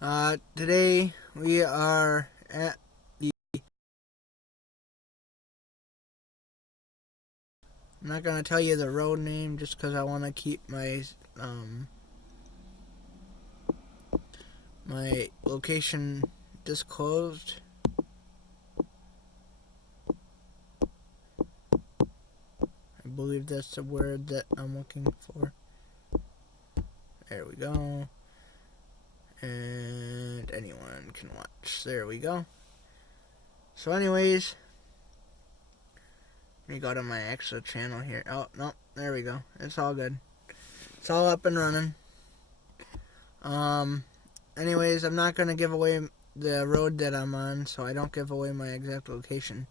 Today we are at the. I'm not gonna tell you the road name just because I want to keep my location disclosed. I believe that's the word that I'm looking for. There we go. And anyone can watch. There we go. So anyways, let me go to my actual channel here. Oh, no, there we go. It's all good. It's all up and running. Anyways, I'm not going to give away the road that I'm on, so I don't give away my exact location.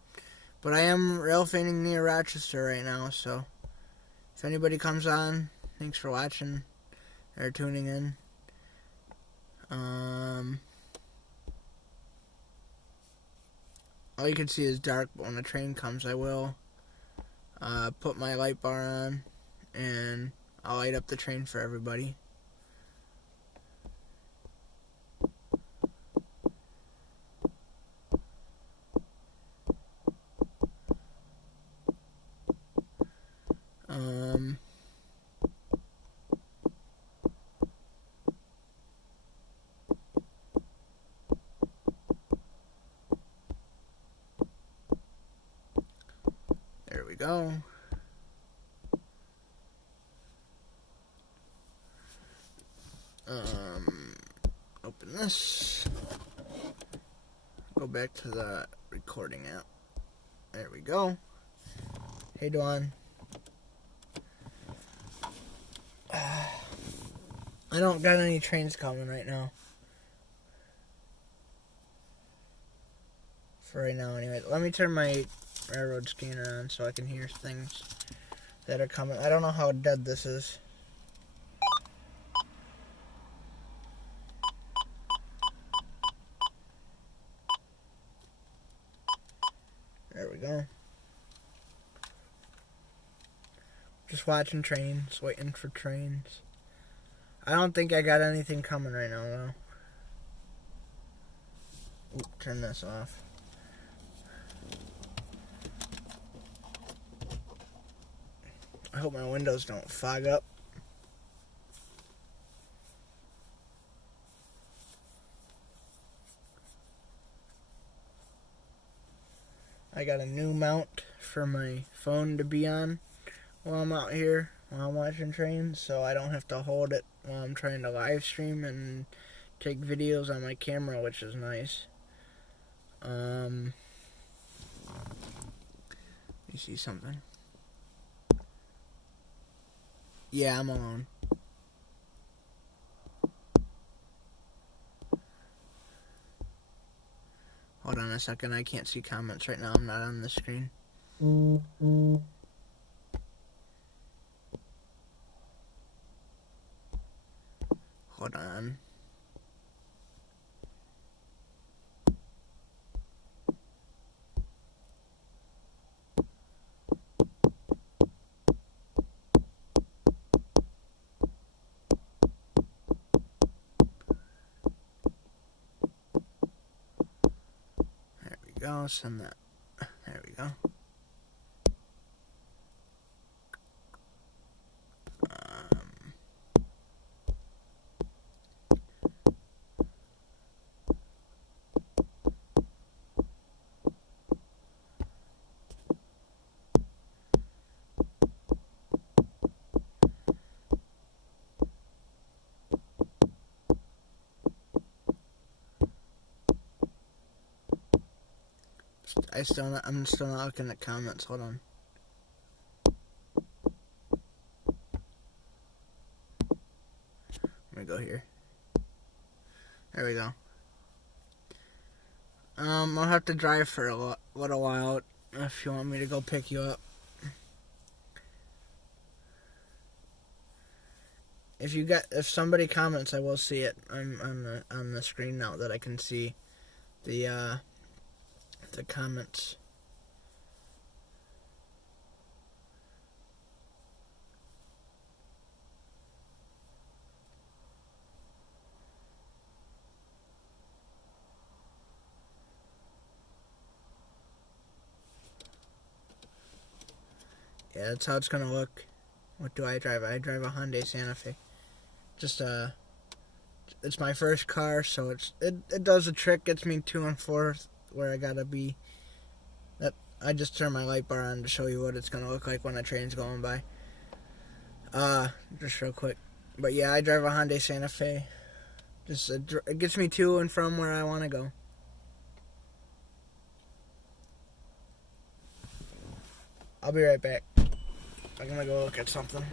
But I am railfanning near Rochester right now, so if anybody comes on, thanks for watching or tuning in. All you can see is dark, but when the train comes, I will put my light bar on, and I'll light up the train for everybody. There we go. Open this. Go back to the recording app. There we go. Hey, Dwan. I don't got any trains coming right now. For right now, anyway. Let me turn my railroad scanner on so I can hear things that are coming. I don't know how dead this is. There we go. Just watching trains, waiting for trains. I don't think I got anything coming right now, though. Ooh, turn this off. I hope my windows don't fog up. I got a new mount for my phone to be on while I'm out here, while I'm watching trains, so I don't have to hold it while I'm trying to live stream and take videos on my camera, which is nice. You see something? Yeah, I'm alone. Hold on a second, I can't see comments right now. I'm not on the screen. Hold on. There we go, send that. There we go. I'm still not looking at comments. Hold on. Let me go here. There we go. I'll have to drive for a little while if you want me to go pick you up. If somebody comments, I will see it. I'm on the screen now that I can see the comments. Yeah, that's how it's gonna look. What do I drive? I drive a Hyundai Santa Fe. Just it's my first car, so it does the trick, gets me to and forth where I gotta be. That I just turn my light bar on to show you what it's gonna look like when a train's going by. Just real quick. But yeah, I drive a Hyundai Santa Fe. Just it gets me to and from where I want to go. I'll be right back. I'm gonna go look at something.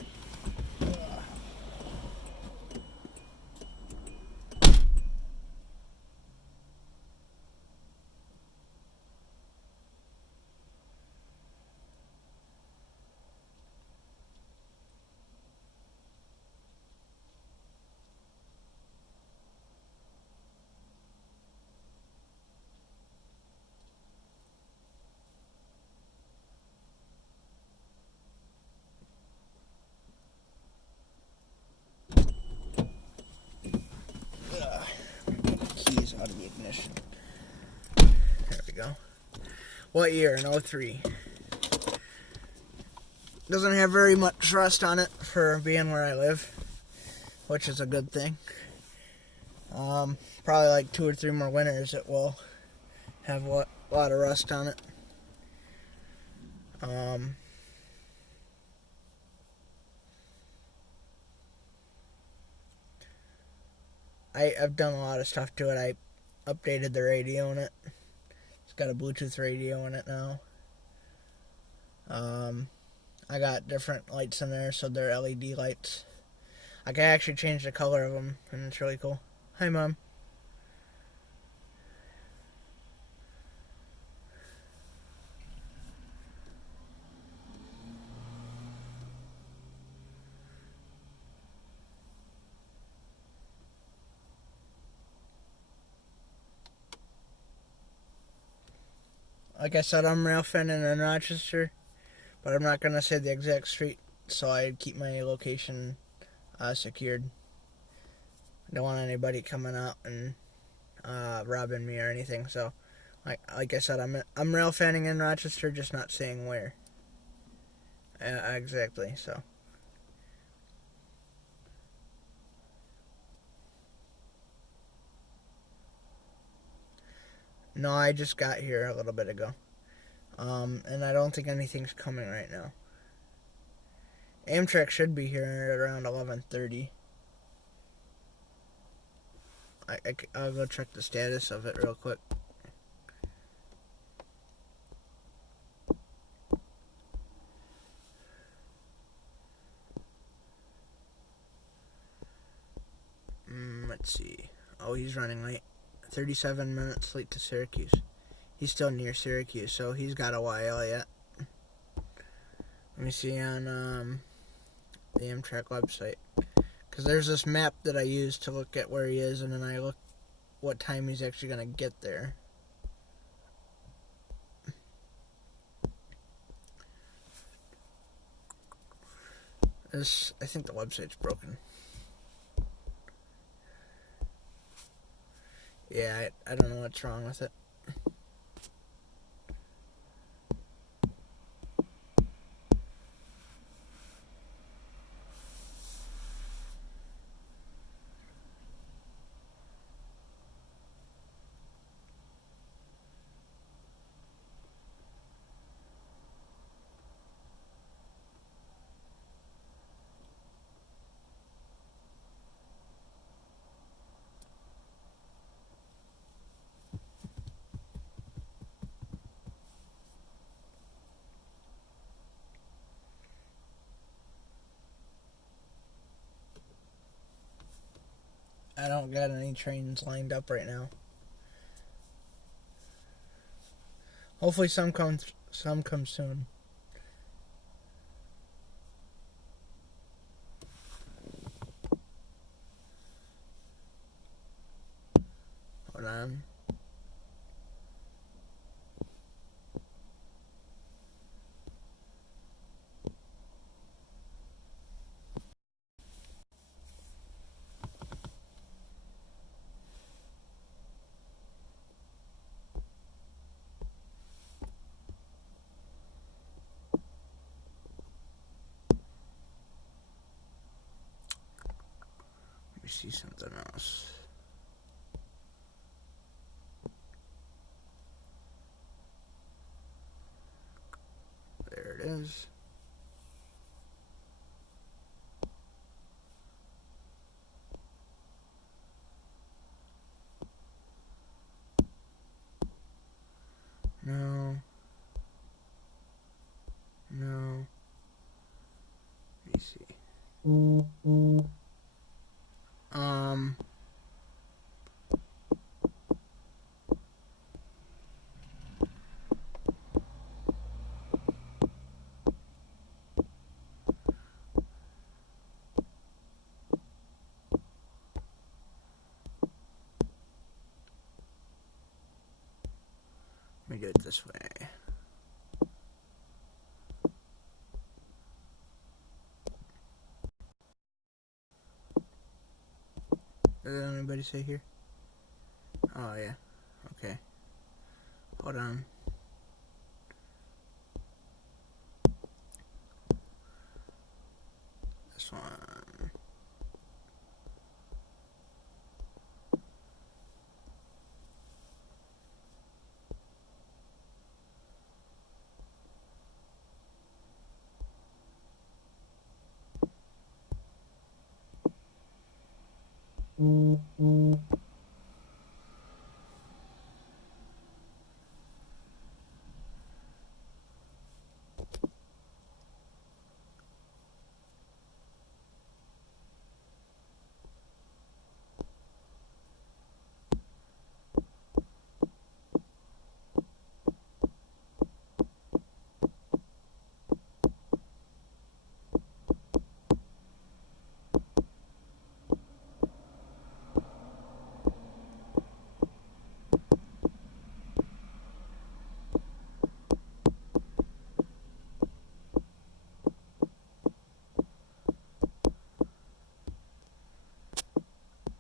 Keys out of the ignition. There we go. What year? In 03. Doesn't have very much rust on it for being where I live, which is a good thing. Probably like 2 or 3 more winters it will have a lot of rust on it. I've done a lot of stuff to it. I updated the radio in it. It's got a Bluetooth radio in it now. I got different lights in there, so they're LED lights. I can actually change the color of them, and it's really cool. Hi, Mom. Like I said, I'm Railfanning in Rochester, but I'm not going to say the exact street, so I keep my location secured. I don't want anybody coming out and robbing me or anything, so like I said, I'm Railfanning in Rochester, just not saying where. Exactly, so. No, I just got here a little bit ago. And I don't think anything's coming right now. Amtrak should be here at around 11:30. I'll go check the status of it real quick. Let's see. Oh, he's running late. 37 minutes late to Syracuse. He's still near Syracuse, so he's got a while yet. Let me see on the Amtrak website. Because there's this map that I use to look at where he is, and then I look what time he's actually going to get there. I think the website's broken. Yeah, I don't know what's wrong with it. I don't got any trains lined up right now. Hopefully some come soon. Hold on. see something else. There it is. No. No. Let me see. Let me do it this way. Does anybody say here? Oh, yeah. Okay. Hold on. This one.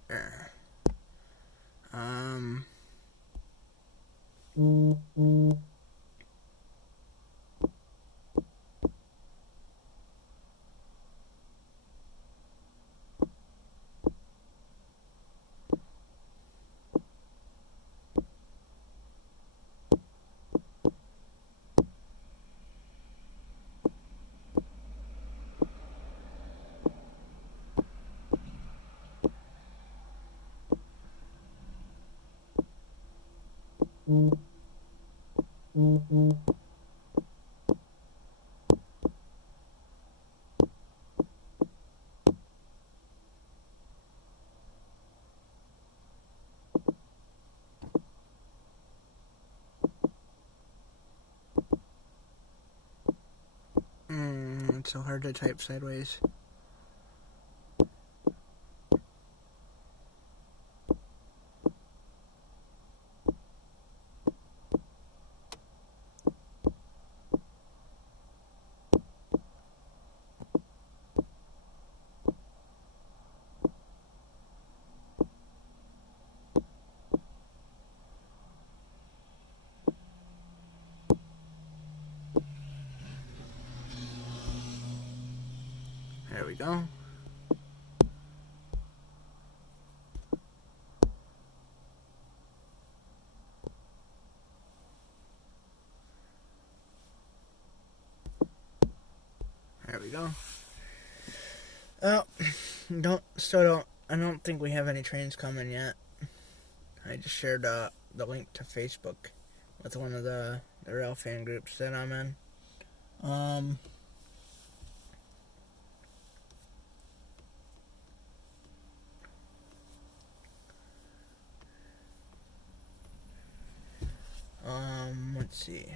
There. It's so hard to type sideways. There we go. There we go. Oh, I don't think we have any trains coming yet. I just shared the link to Facebook with one of the Railfanning groups that I'm in. Let's see.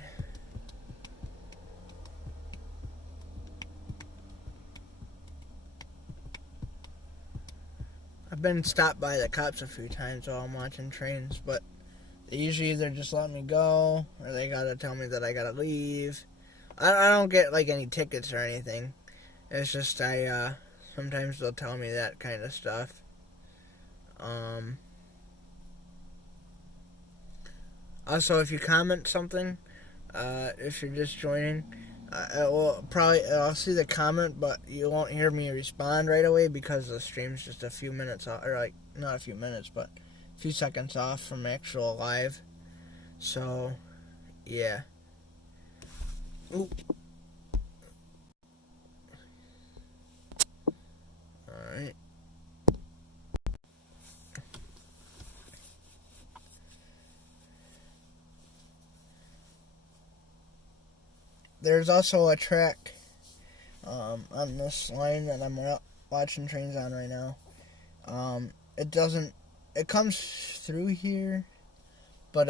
I've been stopped by the cops a few times while I'm watching trains, but they usually either just let me go or they gotta tell me that I gotta leave. I don't get like any tickets or anything. It's just sometimes they'll tell me that kind of stuff. Also, if you comment something, if you're just joining, I'll see the comment, but you won't hear me respond right away because the stream's just a few minutes off, or like not a few minutes, but a few seconds off from actual live. So, yeah. Ooh. All right. There's also a track on this line that I'm watching trains on right now. It comes through here, but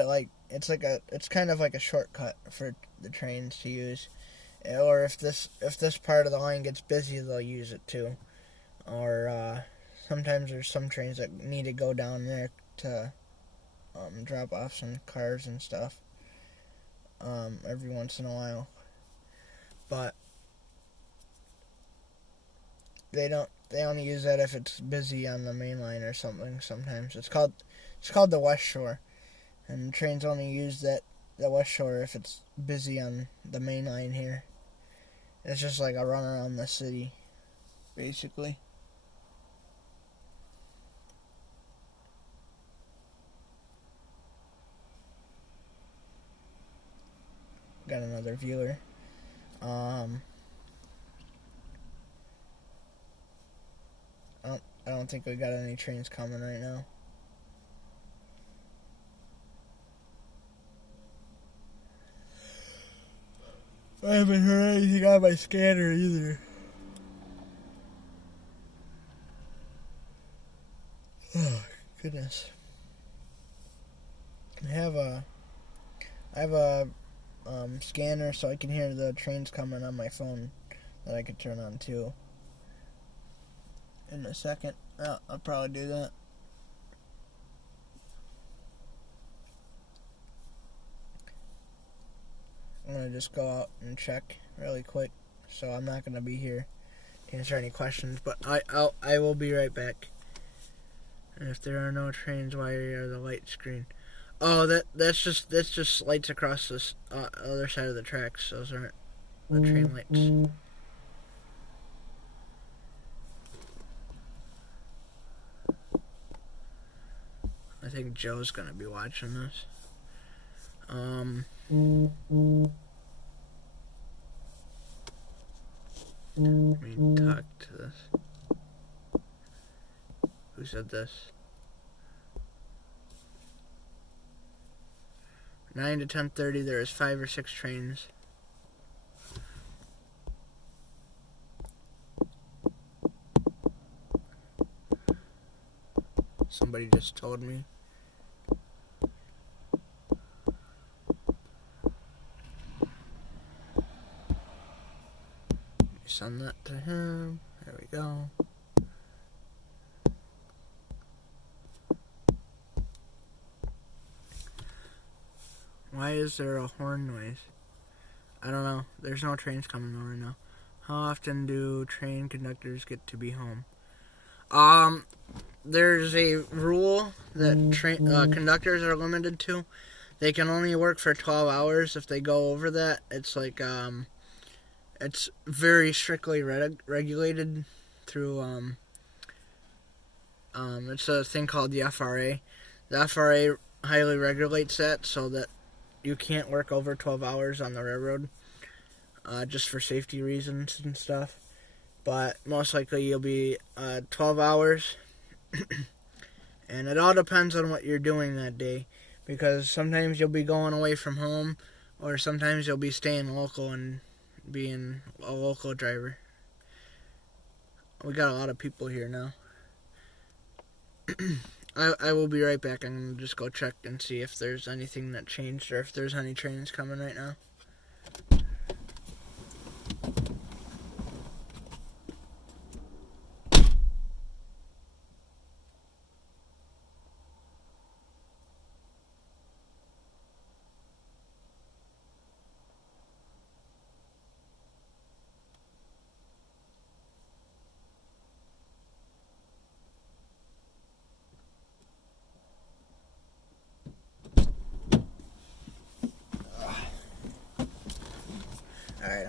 it's kind of like a shortcut for the trains to use. Or if this part of the line gets busy, they'll use it too. Or sometimes there's some trains that need to go down there to drop off some cars and stuff every once in a while. But they only use that if it's busy on the main line or something. Sometimes it's called the West Shore, and trains only use the West Shore if it's busy on the main line here. It's just like a run around the city, basically. Got another viewer. I don't think we got any trains coming right now. I haven't heard anything on my scanner either. Oh, goodness. I have a scanner so I can hear the trains coming on my phone that I could turn on too. In a second, I'll probably do that. I'm gonna just go out and check really quick, so I'm not gonna be here to answer any questions. But I will be right back. And if there are no trains, why are the lights green? Oh, that's just lights across this other side of the tracks. Those aren't the train lights. I think Joe's gonna be watching this. Let me talk to this. Who said this? 9 to 10:30. There is 5 or 6 trains. Somebody just told me. Send that to him. There we go. Why is there a horn noise? I don't know. There's no trains coming over now. How often do train conductors get to be home? There's a rule that conductors are limited to. They can only work for 12 hours. If they go over that, it's like it's very strictly regulated through it's a thing called the FRA. The FRA highly regulates that so that you can't work over 12 hours on the railroad, just for safety reasons and stuff. But most likely you'll be 12 hours. And it all depends on what you're doing that day, because sometimes you'll be going away from home, or sometimes you'll be staying local and being a local driver. We got a lot of people here now. I will be right back. I'm going to just go check and see if there's anything that changed or if there's any trains coming right now.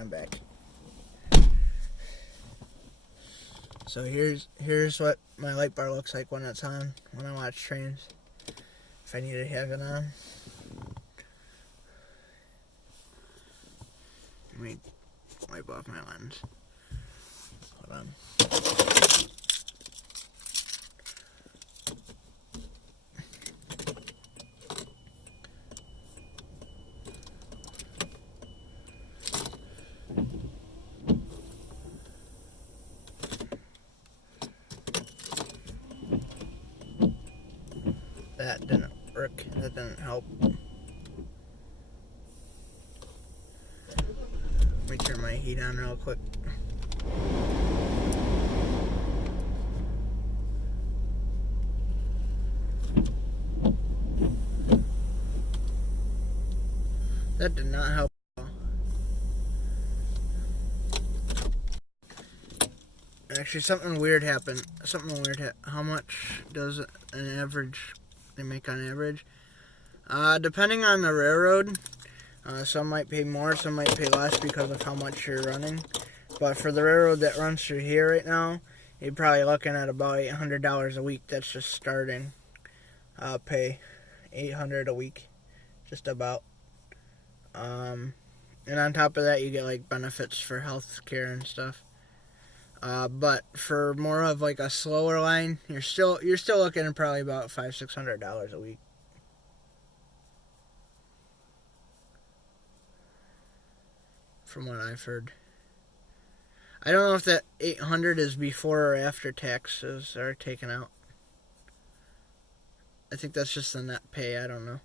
I'm back. So here's what my light bar looks like when it's on, when I watch trains. If I need to have it on. Let me wipe off my lens. Hold on. That didn't work. That didn't help. Let me turn my heat on real quick. That did not help at all. Actually, something weird happened. How much does an average they make on average? Depending on the railroad, some might pay more, some might pay less because of how much you're running. But for the railroad that runs through here right now, you're probably looking at about $800 a week. That's just starting pay. $800 a week, just about. And on top of that, you get like benefits for health care and stuff. But for more of like a slower line, you're still looking at probably about $500-$600 a week. From what I've heard. I don't know if that 800 is before or after taxes are taken out. I think that's just the net pay. I don't know.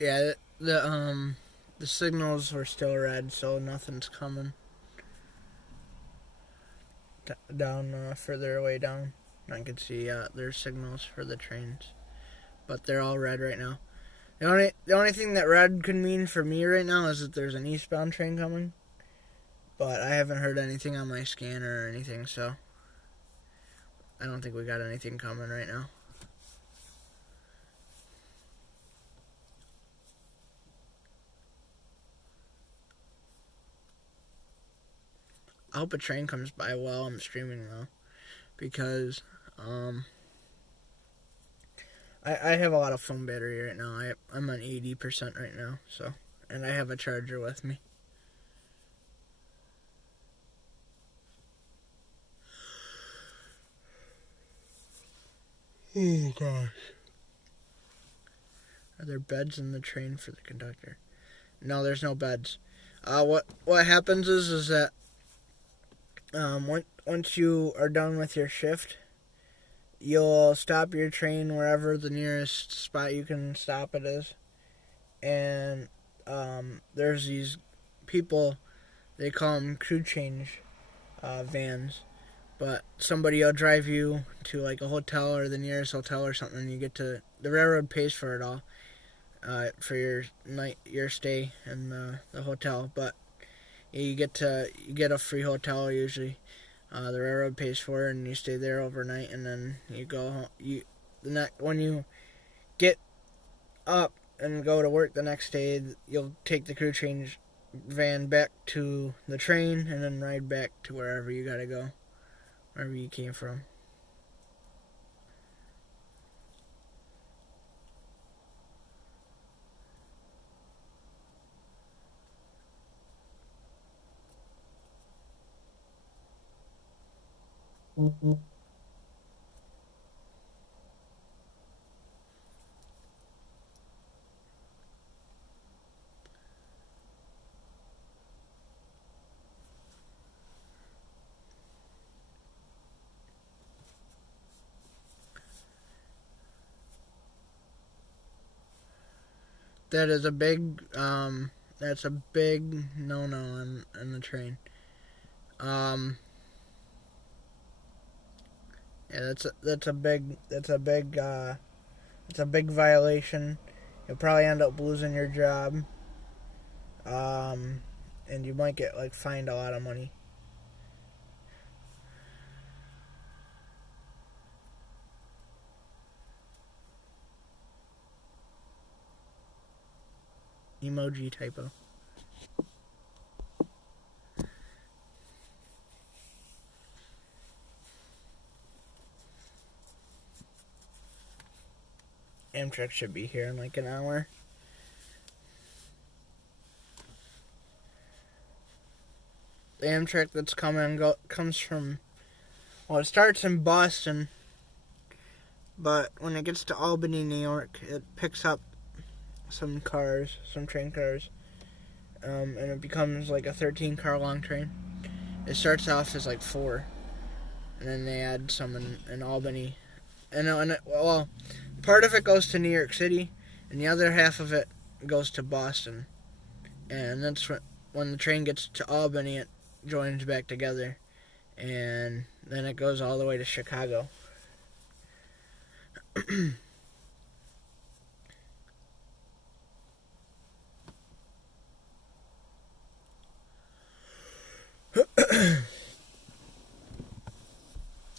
Yeah, the signals were still red, so nothing's coming down further away down. I can see there's signals for the trains, but they're all red right now. The only thing that red could mean for me right now is that there's an eastbound train coming, but I haven't heard anything on my scanner or anything, so I don't think we got anything coming right now. I hope a train comes by while I'm streaming though, because I have a lot of phone battery right now. I'm on 80% right now, so, and I have a charger with me. Oh gosh. Are there beds in the train for the conductor? No, there's no beds. What happens is that once you are done with your shift, you'll stop your train wherever the nearest spot you can stop it is, and there's these people, they call them crew change vans, but somebody will drive you to like a hotel or the nearest hotel or something, and you get to, the railroad pays for it all, for your stay in the hotel, but you get a free hotel usually. The railroad pays for it, and you stay there overnight, and then you go home. When you get up and go to work the next day, you'll take the crew change van back to the train, and then ride back to wherever you gotta go, wherever you came from. Mm-hmm. That is a big That's a big no-no on the train. Yeah, that's a big violation. You'll probably end up losing your job. And you might get like fined a lot of money. Emoji typo. Amtrak should be here in like an hour. The Amtrak that's coming comes from, well, it starts in Boston, but when it gets to Albany, New York, it picks up some train cars, and it becomes like a 13-car long train. It starts off as like 4, and then they add some in Albany. Well, part of it goes to New York City, and the other half of it goes to Boston. And that's when the train gets to Albany, it joins back together, and then it goes all the way to Chicago.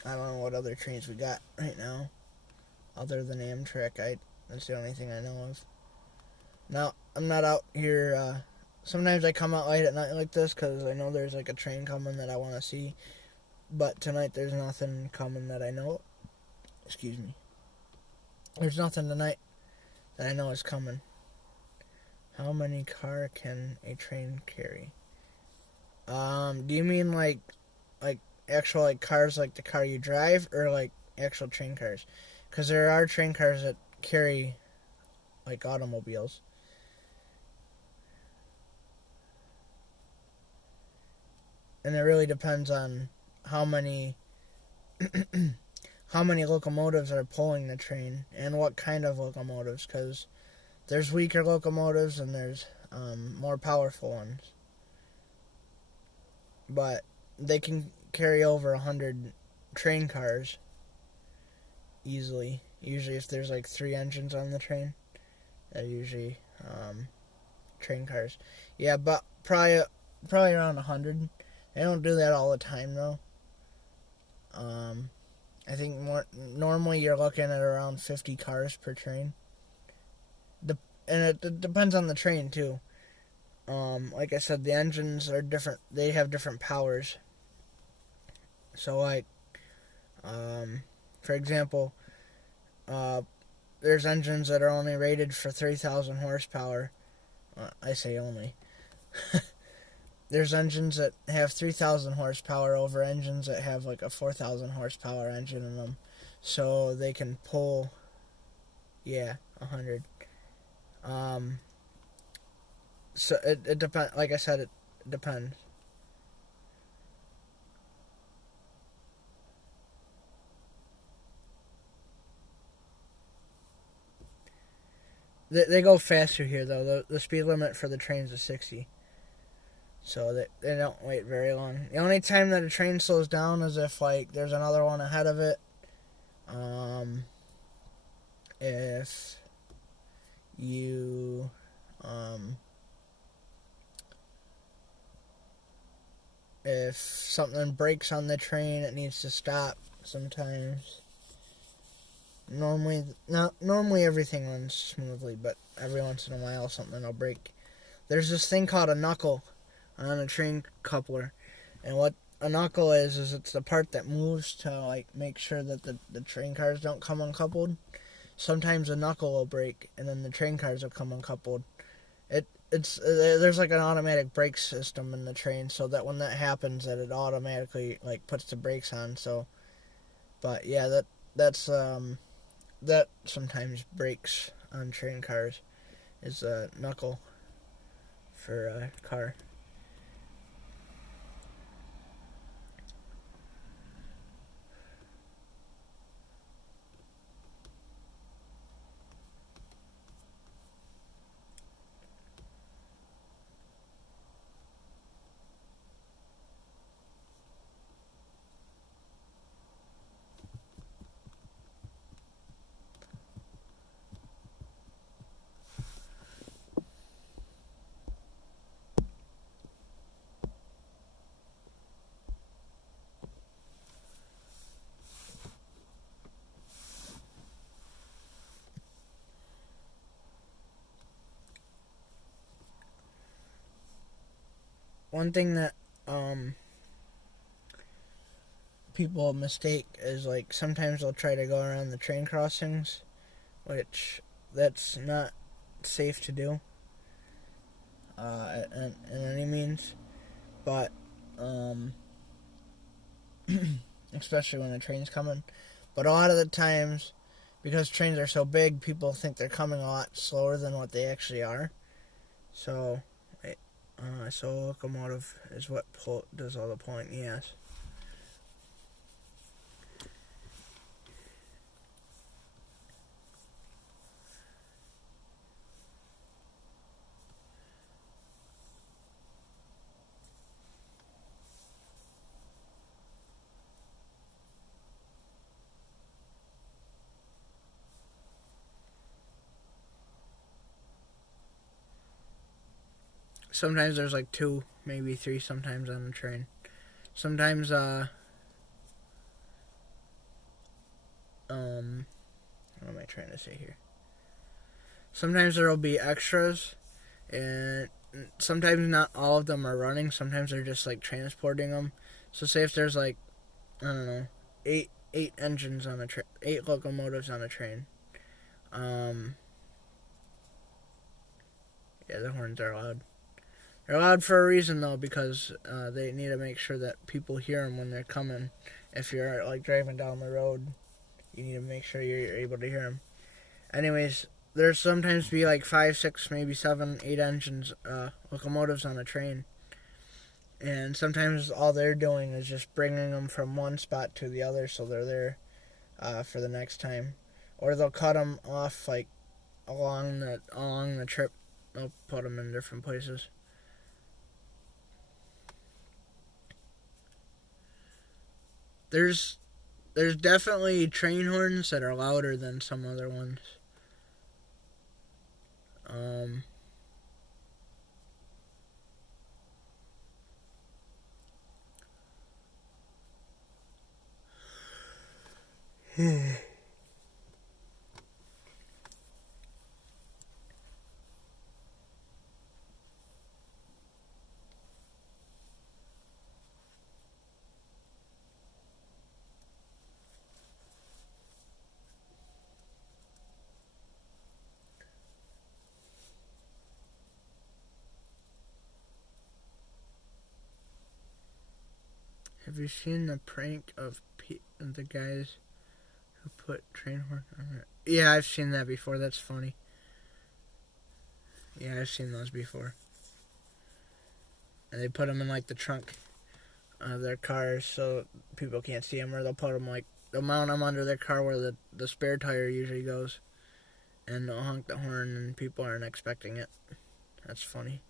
I don't know what other trains we got right now, other than Amtrak. That's the only thing I know of. Now, I'm not out here. Sometimes I come out late at night like this because I know there's like a train coming that I want to see. But tonight there's nothing coming that I know. Excuse me. There's nothing tonight that I know is coming. How many car can a train carry? Do you mean like actual like cars like the car you drive, or like actual train cars? Because there are train cars that carry like automobiles. And it really depends on how many how many locomotives are pulling the train and what kind of locomotives, because there's weaker locomotives and there's more powerful ones. But they can carry over 100 train cars easily. Usually if there's like 3 engines on the train, they're usually train cars. Yeah, but probably around 100. They don't do that all the time though. I think normally you're looking at around 50 cars per train. And it depends on the train too. Like I said, the engines are different. They have different powers. So like, for example, there's engines that are only rated for 3,000 horsepower. I say only. There's engines that have 3,000 horsepower over engines that have like a 4,000 horsepower engine in them. So they can pull, 100. So it depends. Like I said, it depends. They go faster here though. The speed limit for the trains is 60. So they don't wait very long. The only time that a train slows down is if like there's another one ahead of it. If you if something breaks on the train, it needs to stop sometimes. Normally everything runs smoothly, but every once in a while something will break. There's this thing called a knuckle on a train coupler, and what a knuckle is it's the part that moves to like make sure that the train cars don't come uncoupled. Sometimes a knuckle will break, and then the train cars will come uncoupled. There's like an automatic brake system in the train, so that when that happens, that it automatically like puts the brakes on. So, but yeah, that sometimes breaks on train cars is a knuckle for a car. one thing that people mistake is like sometimes they'll try to go around the train crossings, which that's not safe to do in any means. But especially when the train's coming. But a lot of the times, because trains are so big, people think they're coming a lot slower than what they actually are. So, a locomotive is what does all the pulling, yes. Sometimes there's like 2, maybe 3 sometimes on the train. Sometimes, what am I trying to say here? Sometimes there will be extras, and sometimes not all of them are running. Sometimes they're just like transporting them. So say if there's like, I don't know, 8 engines on a train, 8 locomotives on a train. Yeah, the horns are loud. They're loud for a reason though, because they need to make sure that people hear them when they're coming. If you're like driving down the road, you need to make sure you're able to hear them. Anyways, there's sometimes be like 5, 6, maybe 7, 8 engines, locomotives on a train. And sometimes all they're doing is just bringing them from one spot to the other, so they're there for the next time. Or they'll cut them off like along the trip. They'll put them in different places. There's definitely train horns that are louder than some other ones. Have you seen the prank of the guys who put train horn on it? Yeah, I've seen that before. That's funny. Yeah, I've seen those before. And they put them in like the trunk of their cars so people can't see them, or they'll put them like they'll mount them under their car where the spare tire usually goes, and they'll honk the horn and people aren't expecting it. That's funny.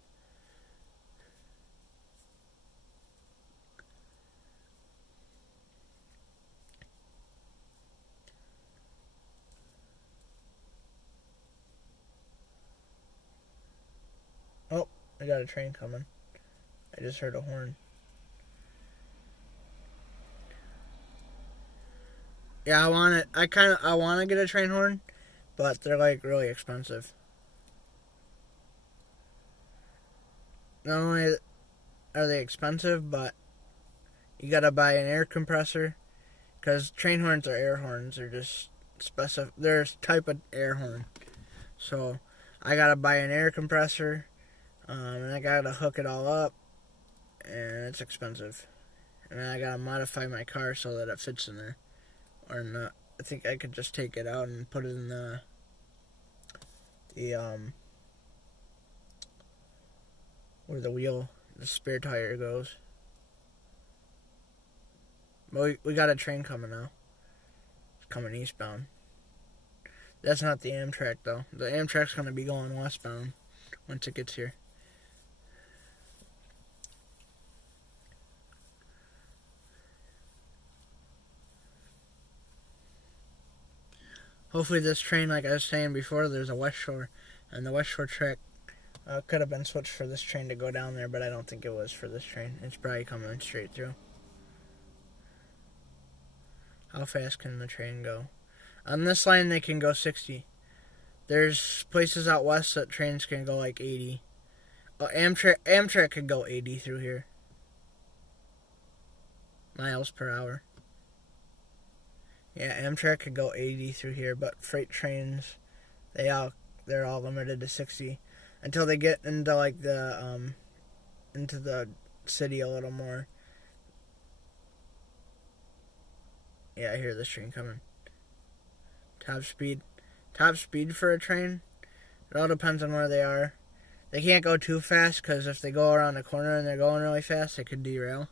Oh, I got a train coming. I just heard a horn. Yeah, I want it. I want to get a train horn, but they're like really expensive. Not only are they expensive, but you gotta buy an air compressor, because train horns are air horns. They're just specific. They're a type of air horn. So I gotta buy an air compressor, and I gotta hook it all up, and it's expensive. And then I gotta modify my car so that it fits in there, or not. I think I could just take it out and put it in the where the spare tire goes. But we got a train coming now. It's coming eastbound. That's not the Amtrak though. The Amtrak's gonna be going westbound once it gets here. Hopefully this train, like I was saying before, there's a West Shore, and the West Shore track could have been switched for this train to go down there, but I don't think it was for this train. It's probably coming straight through. How fast can the train go? On this line, they can go 60. There's places out west that trains can go like 80. Oh, Amtrak could go 80 through here. Miles per hour. Yeah, Amtrak could go 80 through here, but freight trains, they're all limited to 60 until they get into like the into the city a little more. Yeah, I hear this train coming. Top speed for a train. It all depends on where they are. They can't go too fast because if they go around the corner and they're going really fast, they could derail.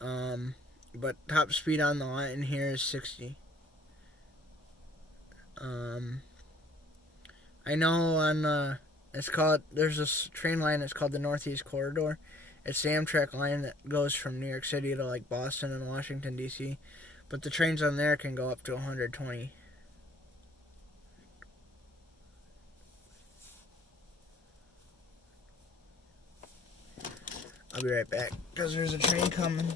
But top speed on the line here is 60. I know there's this train line that's called the Northeast Corridor. It's the Amtrak line that goes from New York City to like Boston and Washington, D.C. But the trains on there can go up to 120. I'll be right back because there's a train coming.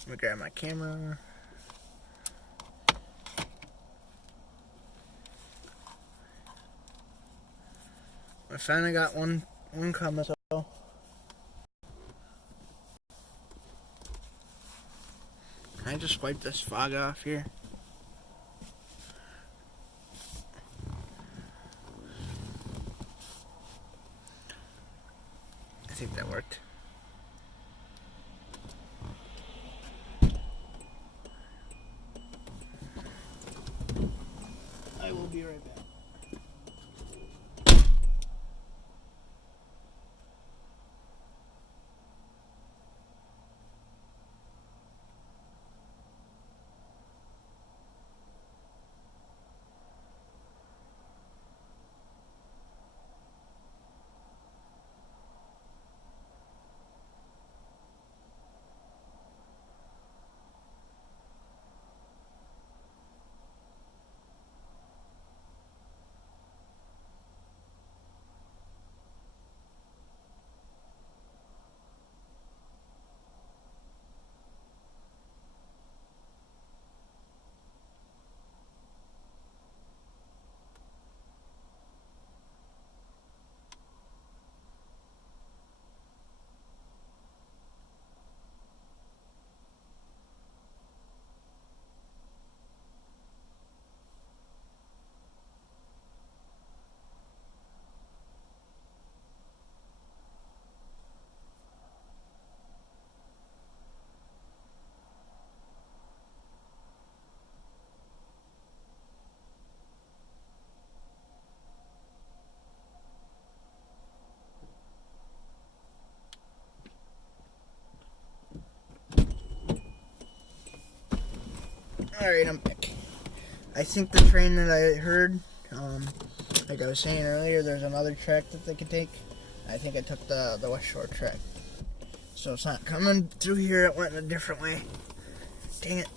Let me grab my camera. I finally got one coming. So can I just wipe this fog off here? I think that worked. I will be right back. Alright, I'm back. I think the train that I heard, like I was saying earlier, there's another track that they could take. I think I took the West Shore track. So it's not coming through here, it went in a different way. Dang it.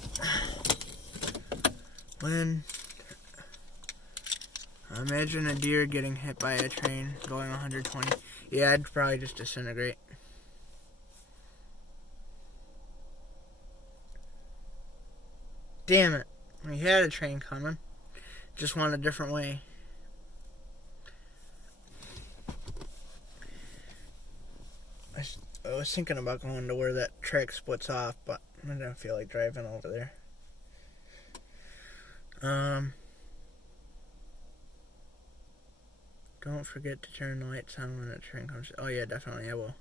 Imagine a deer getting hit by a train going 120. Yeah, I'd probably just disintegrate. Damn it. We had a train coming. Just went a different way. I was thinking about going to where that track splits off, but I don't feel like driving over there. Don't forget to turn the lights on when the train comes. Oh yeah, definitely I will.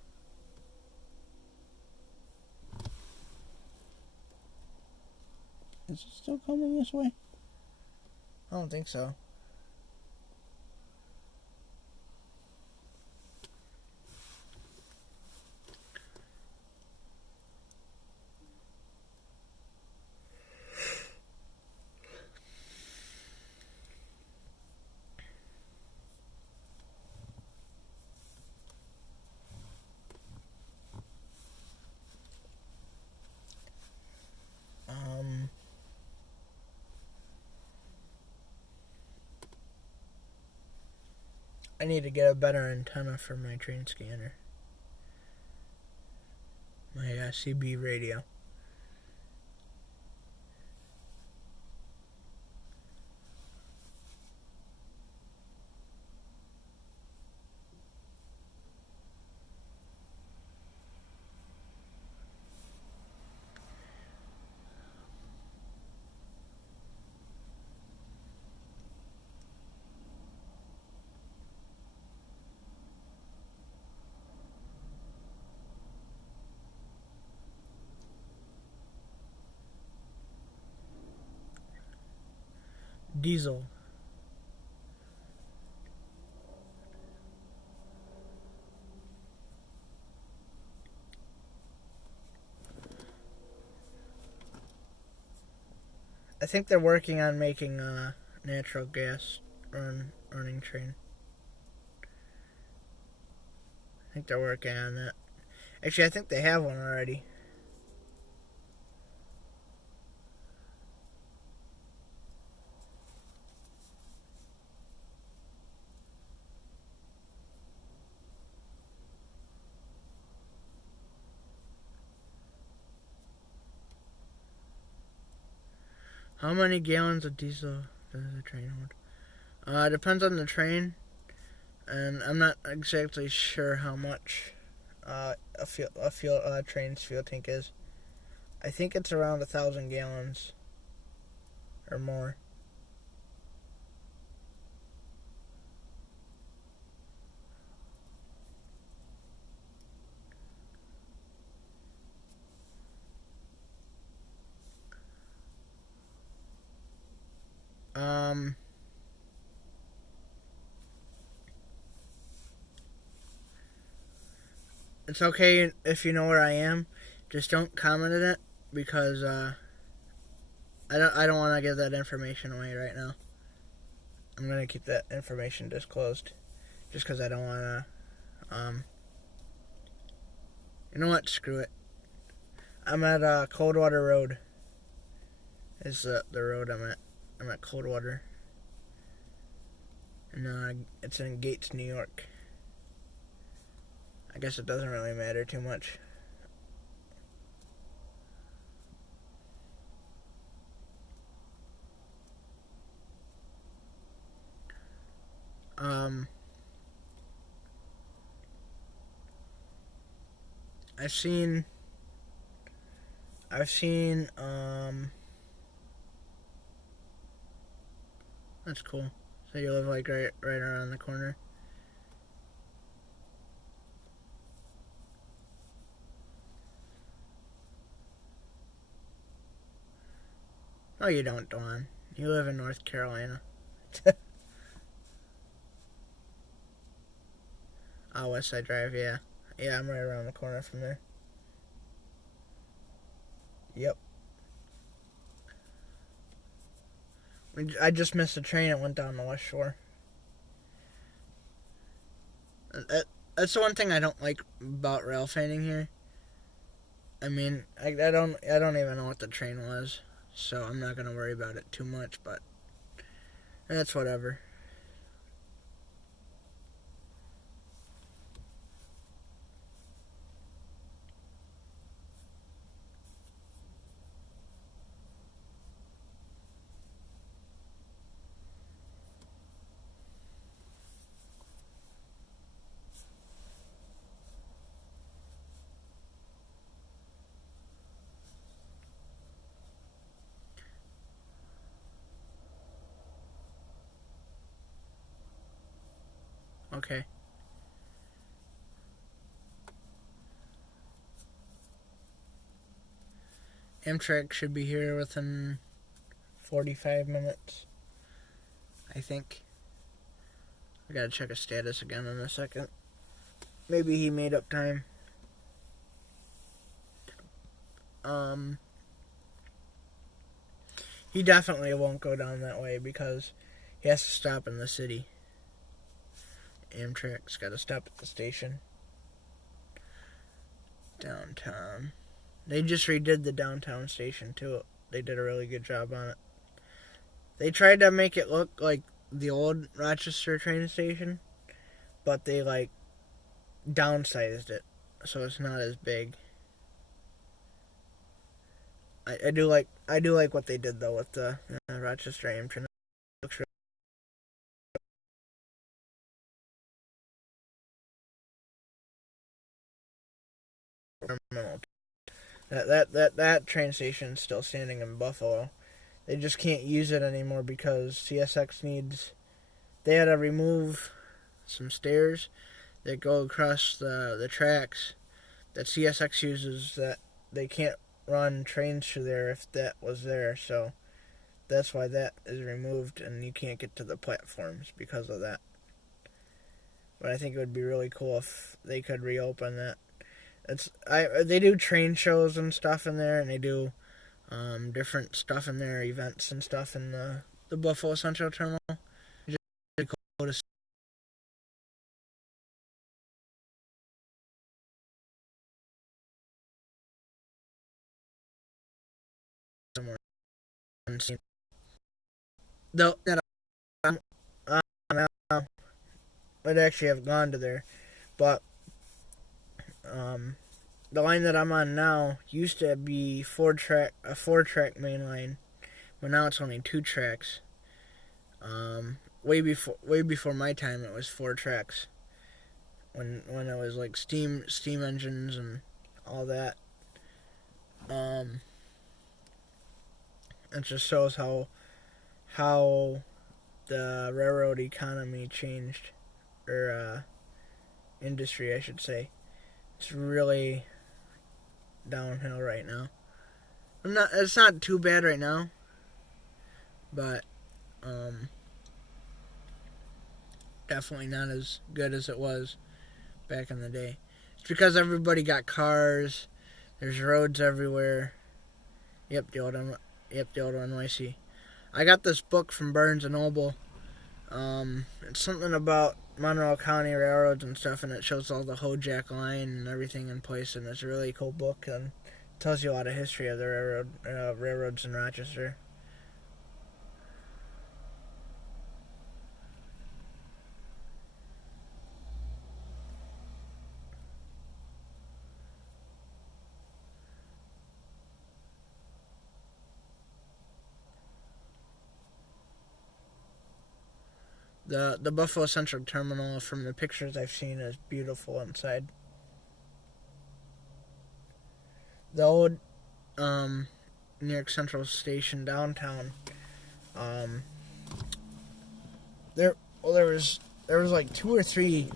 Is it still coming this way? I don't think so. I need to get a better antenna for my train scanner. my CB radio. Diesel. I think they're working on making a natural gas running train. I think they're working on that. Actually, I think they have one already. How many gallons of diesel does the train hold? It depends on the train, and I'm not exactly sure how much a train's fuel tank is. I think it's around 1,000 gallons or more. It's okay if you know where I am. Just don't comment on it because I don't want to give that information away right now. I'm gonna keep that information disclosed, just because I don't want to. You know what? Screw it. I'm at Coldwater Road. Is the road I'm at? I'm at Coldwater, and it's in Gates, New York. I guess it doesn't really matter too much. I've seen that's cool. So you live like right around the corner. Oh, you don't, Dawn. You live in North Carolina. West Side Drive, yeah. Yeah, I'm right around the corner from there. Yep. I just missed a train that went down the West Shore. That's the one thing I don't like about Railfanning here. I mean, I don't even know what the train was, so I'm not gonna worry about it too much. But that's whatever. Okay. Amtrak should be here within 45 minutes, I think. I gotta check his status again in a second. Maybe he made up time. He definitely won't go down that way because he has to stop in the city. Amtrak's gotta stop at the station. Downtown. They just redid the downtown station too. They did a really good job on it. They tried to make it look like the old Rochester train station, but they downsized it so it's not as big. I do like what they did though with the Rochester Amtrak. It looks really that train station is still standing in Buffalo. They just can't use it anymore because CSX needs. They had to remove some stairs that go across the tracks that CSX uses. That they can't run trains through there if that was there. So that's why that is removed, and you can't get to the platforms because of that. But I think it would be really cool if they could reopen that. They do train shows and stuff in there, and they do different stuff in there, events and stuff in the Buffalo Central Terminal. It's really cool to see somewhere and see. Though that I would actually have gone to there, but the line that I'm on now used to be a 4-track main line, but now it's only 2 tracks. Way before my time, it was 4 tracks. When it was like steam engines and all that. It just shows how the railroad economy changed, or industry, I should say. It's really downhill right now. It's not too bad right now, but definitely not as good as it was back in the day. It's because everybody got cars. There's roads everywhere. Yep, the old NYC. I got this book from Barnes and Noble. It's something about Monroe County railroads and stuff, and it shows all the Hojack line and everything in place, and it's a really cool book, and tells you a lot of history of the railroads in Rochester. The Buffalo Central Terminal, from the pictures I've seen, is beautiful inside. The old New York Central Station downtown. Um, there was like 2 or 3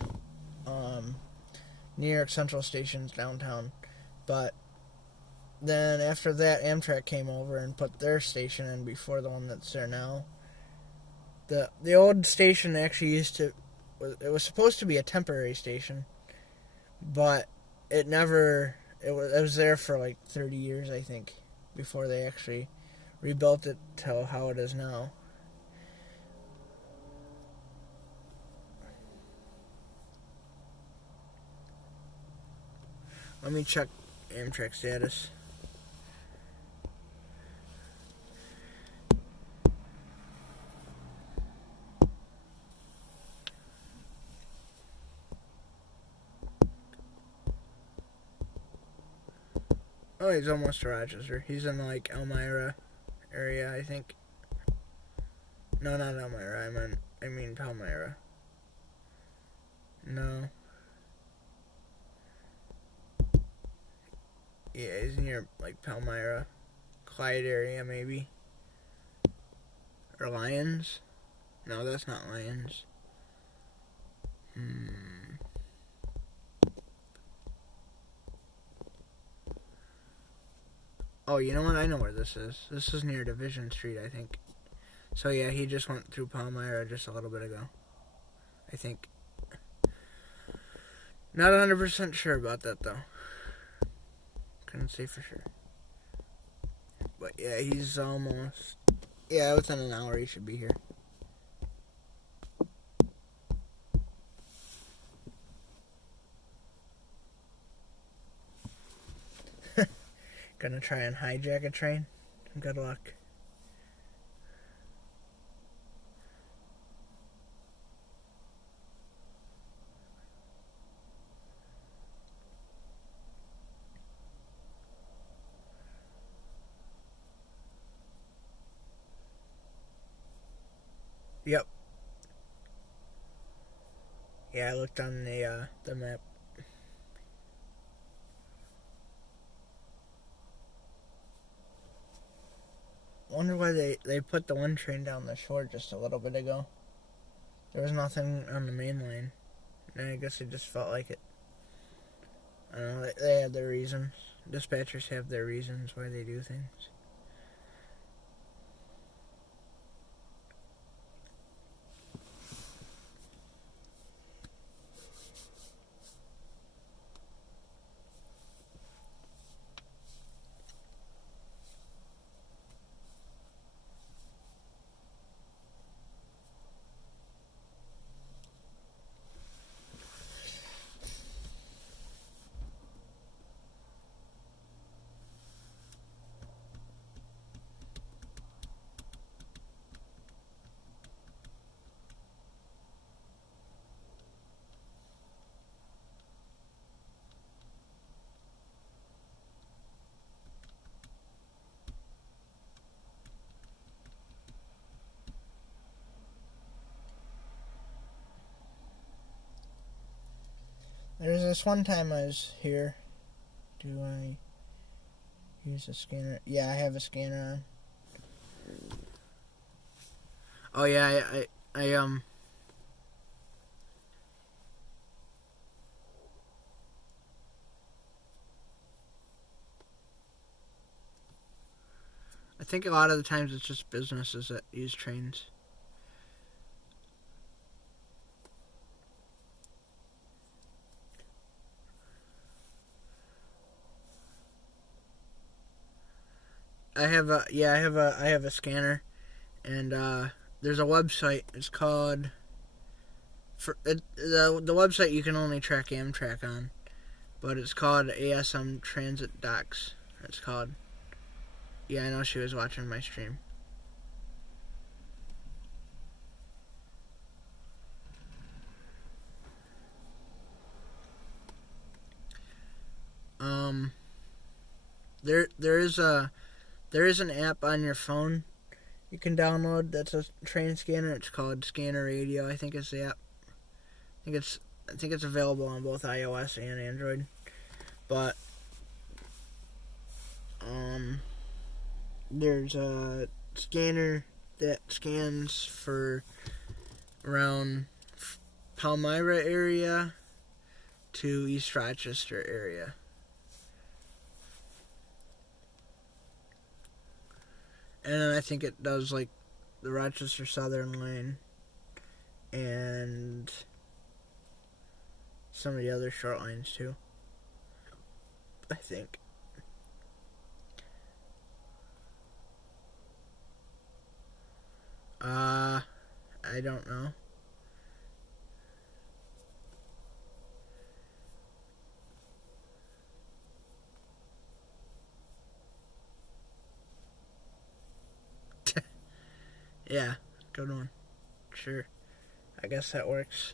New York Central stations downtown, but then after that, Amtrak came over and put their station in before the one that's there now. The old station actually it was supposed to be a temporary station, but it was there for like 30 years, I think, before they actually rebuilt it to how it is now. Let me check Amtrak status. Oh, he's almost to Rochester. He's in like Elmira area, I think. No, not Elmira. I mean Palmyra. No. Yeah, he's near like Palmyra, Clyde area maybe. Or Lyons? No, that's not Lyons. Oh, you know what? I know where this is. This is near Division Street, I think. So yeah, he just went through Palmyra just a little bit ago, I think. Not 100% sure about that though. Couldn't say for sure. But yeah, he's almost. Yeah, within an hour he should be here. Gonna try and hijack a train? Good luck. Yep. Yeah, I looked on the map. Wonder why they put the one train down the shore just a little bit ago. There was nothing on the main line. And I guess it just felt like it. I don't know, they have their reasons. Dispatchers have their reasons why they do things. There's this one time I was here. Do I use a scanner? Yeah, I have a scanner on. Oh yeah, I think a lot of the times it's just businesses that use trains. I have a scanner, and there's a website. It's called the website you can only track Amtrak on, but it's called ASM Transit Docs. It's called. Yeah, I know she was watching my stream. There is an app on your phone you can download that's a train scanner. It's called Scanner Radio. I think it's the app. I think it's available on both iOS and Android. But there's a scanner that scans for around Palmyra area to East Rochester area. And then I think it does like the Rochester Southern line and some of the other short lines too, I think. I don't know. Yeah, good one. Sure. I guess that works.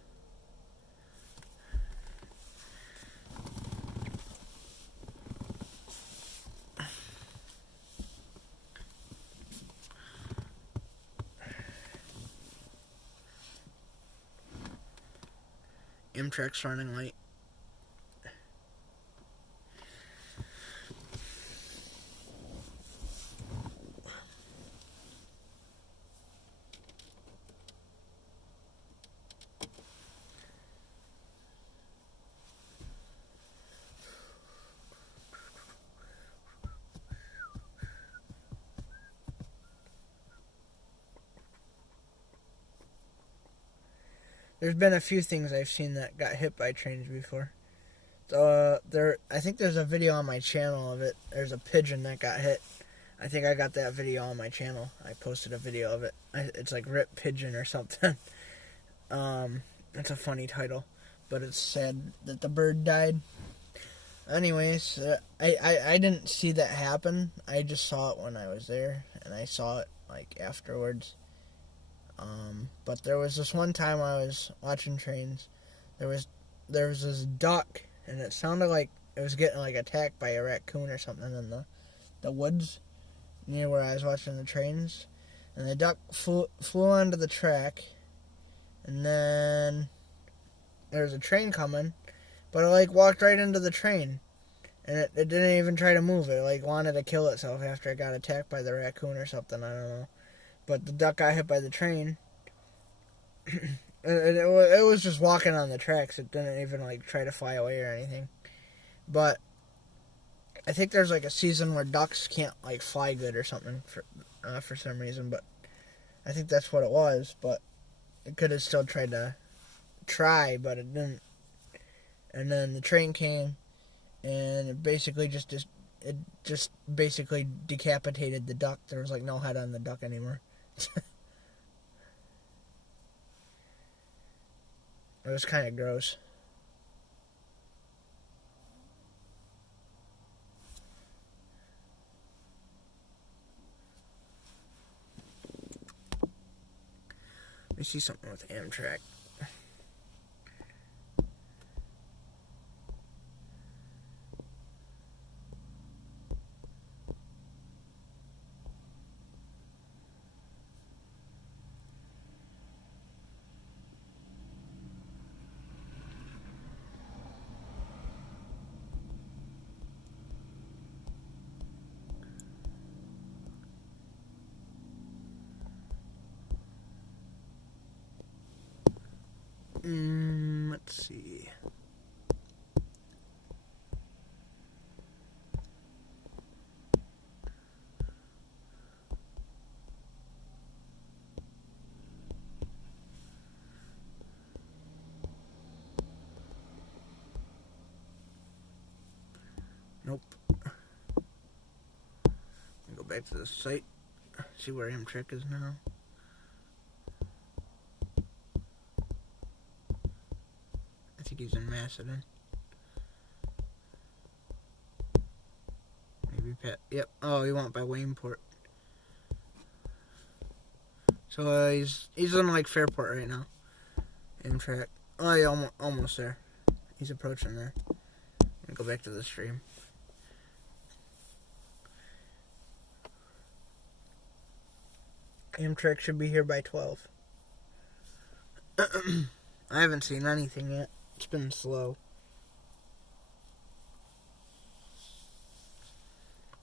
Amtrak's running late. There's been a few things I've seen that got hit by trains before. I think there's a video on my channel of it. There's a pigeon that got hit. I think I got that video on my channel. I posted a video of it. It's like Rip Pigeon or something. It's a funny title, but it's sad that the bird died. Anyways, I didn't see that happen. I just saw it when I was there, and I saw it like afterwards. But there was this one time I was watching trains. There was this duck, and it sounded like it was getting like attacked by a raccoon or something in the woods near where I was watching the trains. and the duck flew onto the track, and then there was a train coming, but it like walked right into the train, and it didn't even try to move. It like wanted to kill itself after it got attacked by the raccoon or something. I don't know, but the duck got hit by the train. It was just walking on the tracks. It didn't even like try to fly away or anything. But I think there's like a season where ducks can't like fly good or something for some reason. But I think that's what it was. But it could have still tried to but it didn't. And then the train came, and it basically just basically decapitated the duck. There was like no head on the duck anymore. It was kind of gross. Let me see something with Amtrak. Let's see. Nope. Go back to the site. See where Amtrak is now. I think he's in Macedon. Maybe Pat. Yep. Oh, he went by Wayneport. So he's in like Fairport right now. Amtrak. Oh, yeah, almost there. He's approaching there. Go back to the stream. Amtrak should be here by 12. I haven't seen anything yet. It's been slow.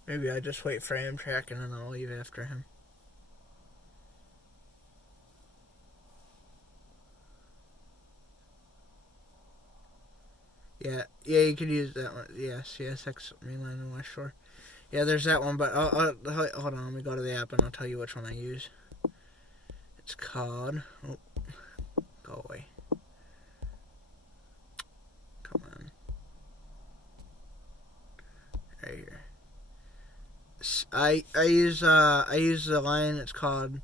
Maybe I just wait for Amtrak and then I'll leave after him. Yeah, you could use that one. Yeah, CSX Mainline and West Shore. Yeah, there's that one, but hold on, let me go to the app and I'll tell you which one I use. It's called... Oh, go away. Come on. Right here. I use the line. It's called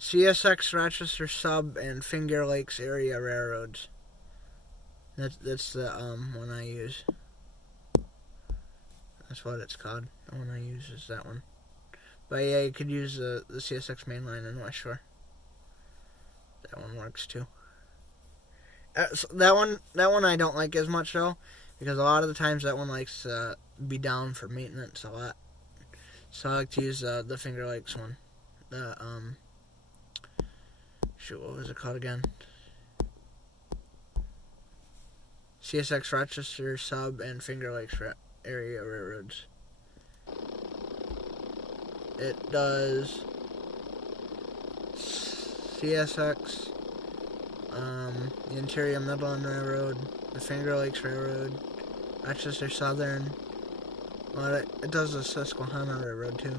CSX Rochester Sub and Finger Lakes Area Railroads. That's the one I use. That's what it's called. The one I use is that one. But yeah, you could use the CSX Mainline in West Shore. That one works too. So that one I don't like as much though, because a lot of the times that one likes to be down for maintenance a lot. So I like to use the Finger Lakes one. The shoot, what was it called again? CSX Rochester Sub and Finger Lakes Area Railroads. It does CSX, the Interior Midland Railroad, the Finger Lakes Railroad, Rochester Southern. Well, it does the Susquehanna Railroad too,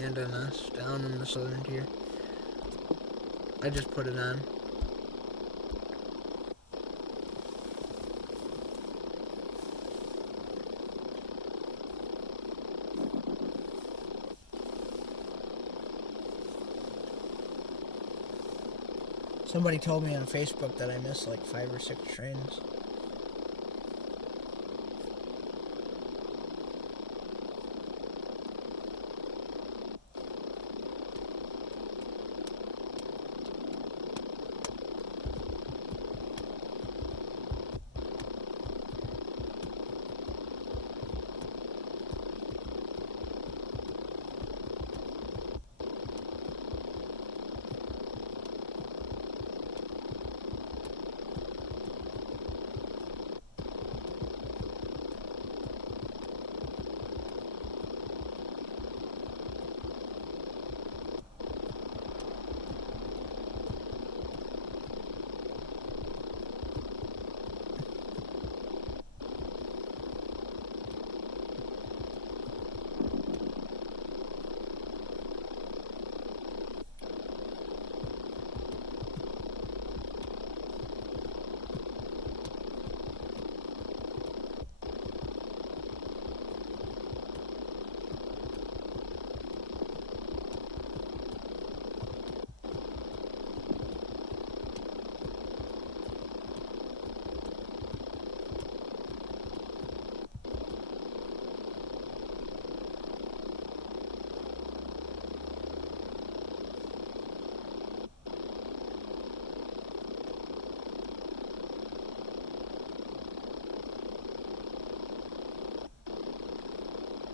and NS down in the southern tier. I just put it on. Somebody told me on Facebook that I missed like 5 or 6 trains.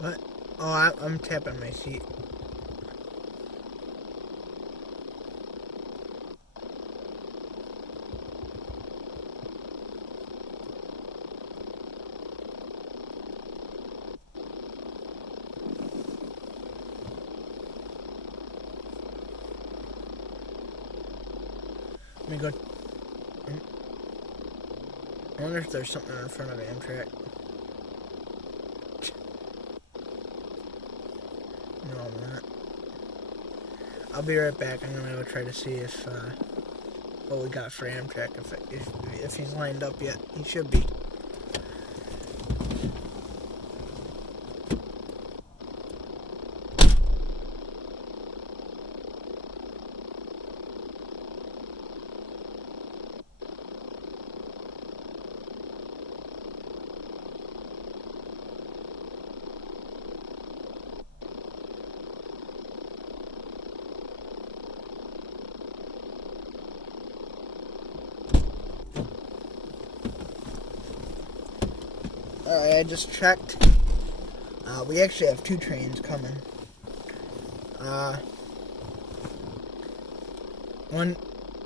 What? Oh, I'm tapping my seat. Let me go. I wonder if there's something in front of Amtrak. No, I'm not. I'll be right back. I'm gonna go try to see if what we got for Amtrak. If he's lined up yet, he should be. Alright, I just checked. We actually have 2 trains coming.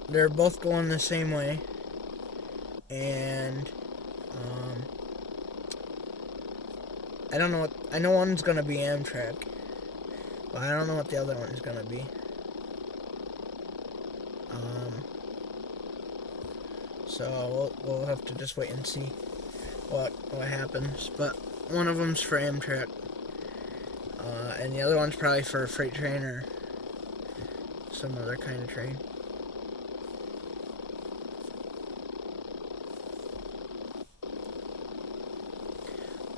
They're both going the same way. And, I don't know what, I know one's gonna be Amtrak. But I don't know what the other one's gonna be. So we'll have to just wait and see what happens. But one of them's for Amtrak, and the other one's probably for a freight train or some other kind of train.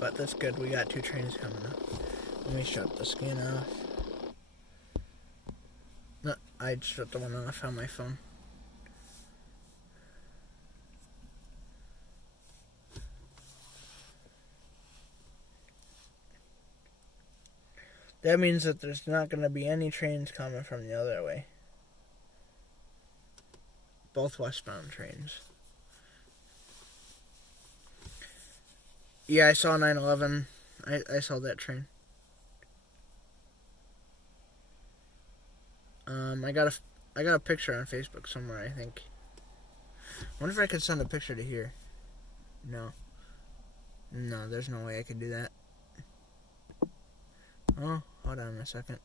But that's good. We got 2 trains coming up. Let me shut the scan off. No, I shut the one off on my phone. That means that there's not going to be any trains coming from the other way. Both westbound trains. Yeah, I saw 911. I saw that train. I got a picture on Facebook somewhere, I think. I wonder if I could send a picture to here. No, there's no way I could do that. Oh, hold on a second.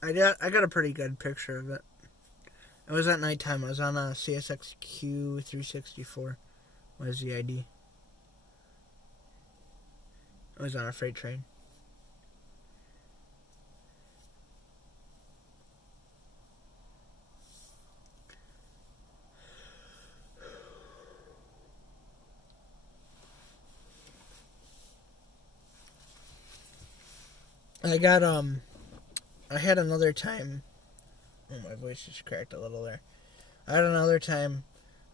I got a pretty good picture of it. It was at nighttime. I was on a CSXQ 364. Was the ID? I was on a freight train. I had another time. Oh, my voice just cracked a little there. I had another time.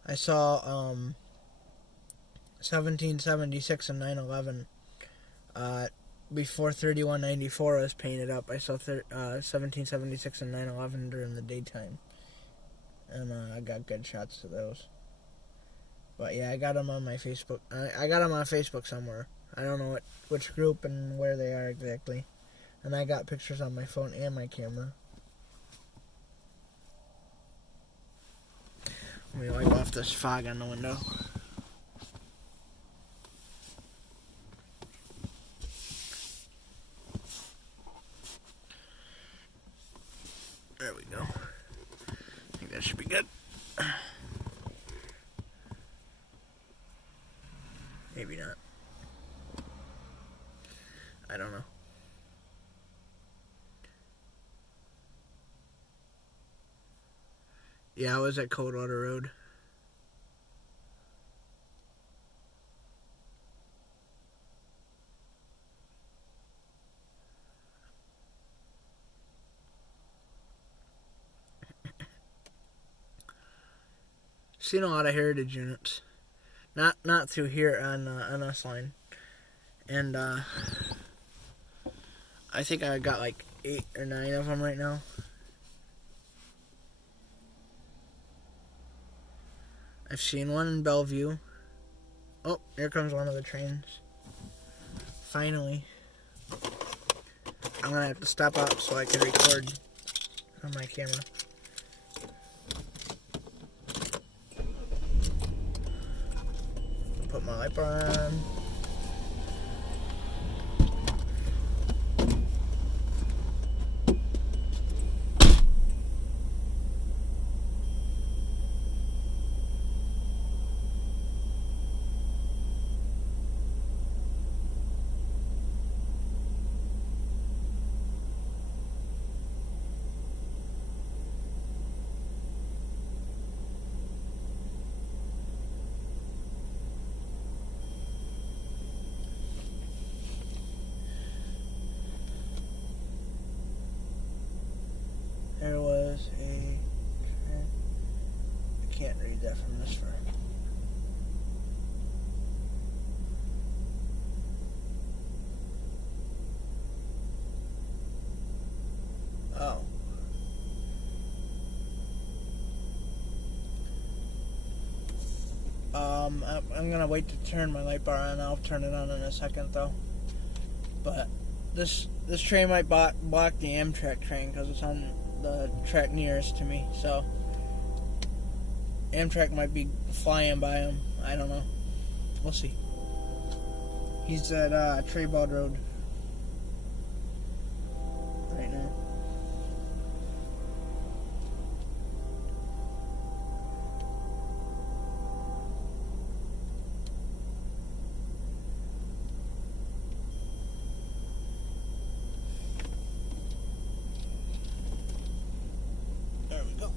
I saw 1776 and 911. Before 3194 was painted up. I saw 1776 and 911 during the daytime, and I got good shots of those. But yeah, I got them on my Facebook. I got them on Facebook somewhere. I don't know which group and where they are exactly. And I got pictures on my phone and my camera. Let me wipe off this fog on the window. There we go. should be good. Maybe not. I don't know. Yeah, I was at Coldwater Road. Seen a lot of heritage units. Not through here on us line. And I think I got like 8 or 9 of them right now. I've seen one in Bellevue. Oh, here comes one of the trains. Finally. I'm gonna have to stop up so I can record on my camera. Put my light bar on. There was a... I can't read that from this far. Oh. I'm gonna wait to turn my light bar on. I'll turn it on in a second though. But this train might block the Amtrak train because it's on the track nearest to me. So Amtrak might be flying by him. I don't know. We'll see. He's at Traybaud Road right now. There we go.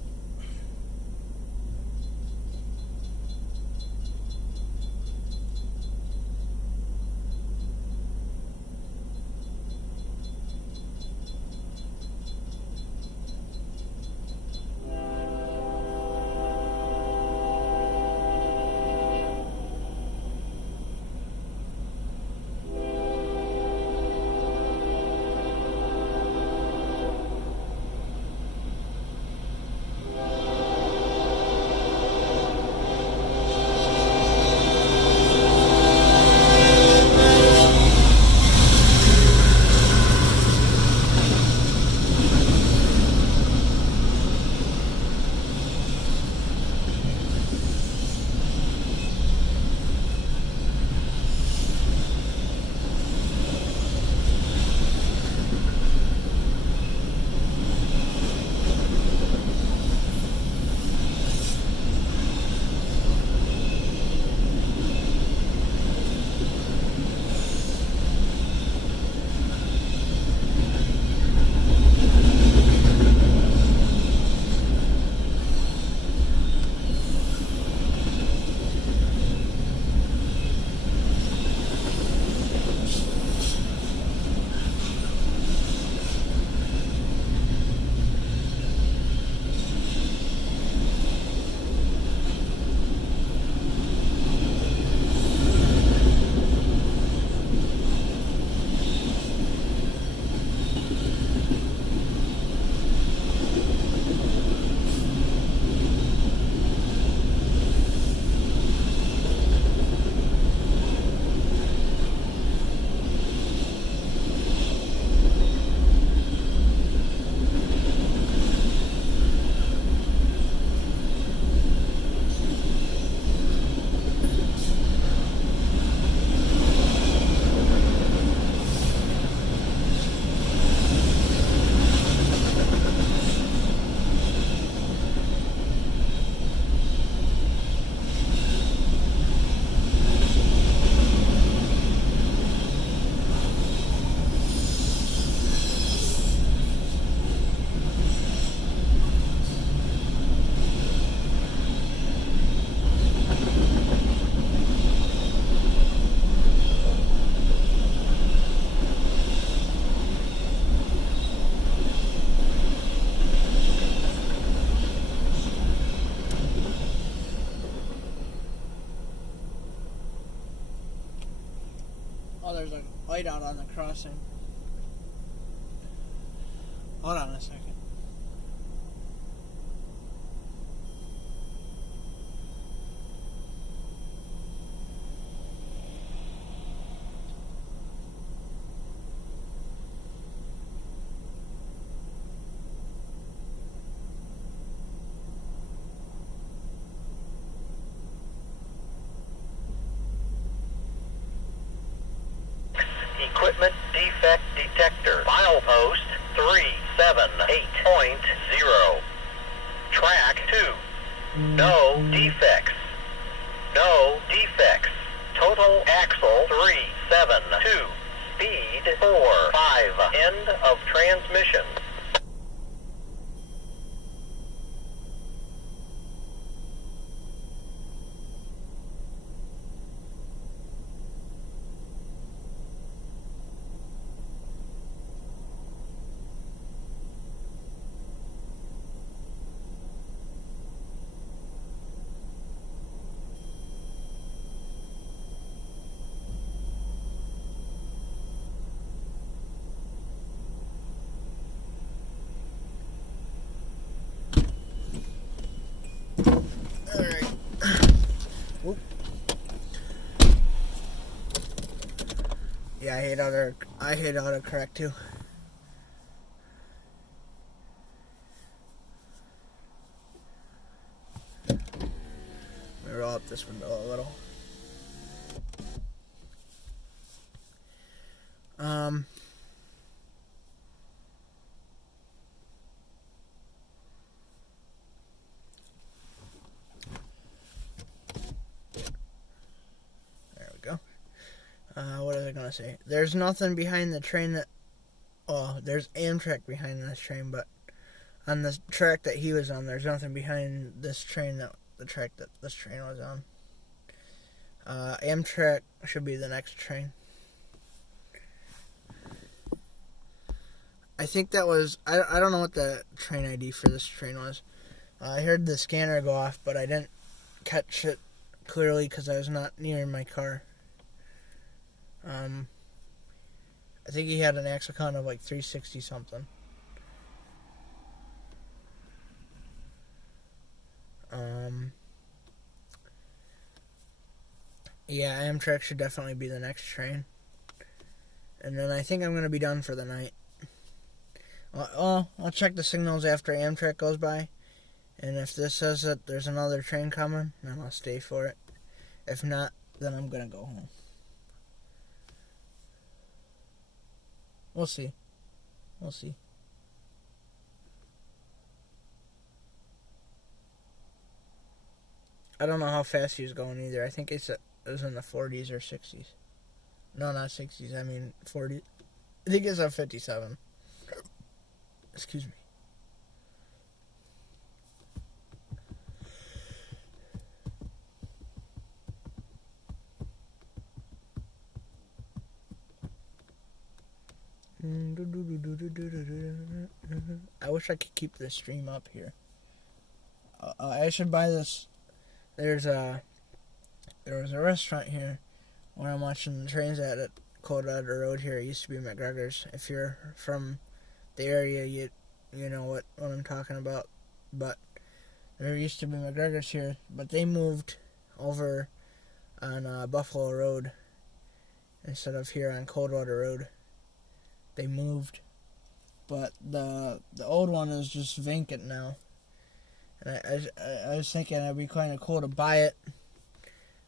light out on the crossing. Hold on a second. Equipment defect detector. Milepost 378.0. Track 2. No defects. No defects. Total axle 372. Speed 45. End of transmission. Alright. Whoop. Yeah, I hate autocorrect too. Let me roll up this window a little. There we go. What was I gonna say? There's nothing behind the train that. Oh, there's Amtrak behind this train, but on the track that he was on, there's nothing behind this train the track that this train was on. Amtrak should be the next train. I think that was. I don't know what the train ID for this train was. I heard the scanner go off, but I didn't catch it clearly because I was not near my car. I think he had an axle count of like 360 something. Yeah, Amtrak should definitely be the next train. And then I think I'm going to be done for the night. I'll check the signals after Amtrak goes by. And if this says that there's another train coming, then I'll stay for it. If not, then I'm going to go home. We'll see. We'll see. I don't know how fast he was going either. I think it was in the 40s or 60s. No, not 60s. I mean 40. I think it's a 57. Excuse me. I wish I could keep this stream up here. I should buy this. There was a restaurant here where I'm watching the trains at Colorado Road here. It used to be McGregor's. If you're from the area, you know what I'm talking about. But there used to be McGregor's here, but they moved over on Buffalo Road instead of here on Coldwater Road. They moved, but the old one is just vacant now. And I was thinking it'd be kind of cool to buy it.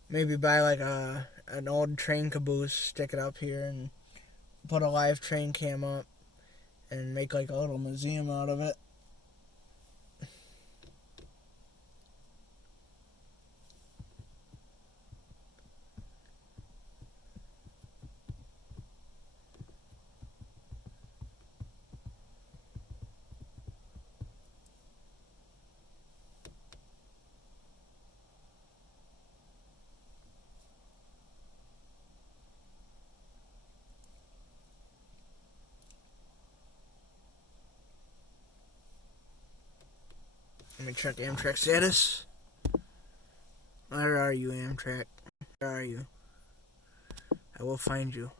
Maybe buy like an old train caboose, stick it up here, and put a live train cam up, and make like a little museum out of it. Let me check Amtrak status. Where are you, Amtrak? Where are you? I will find you.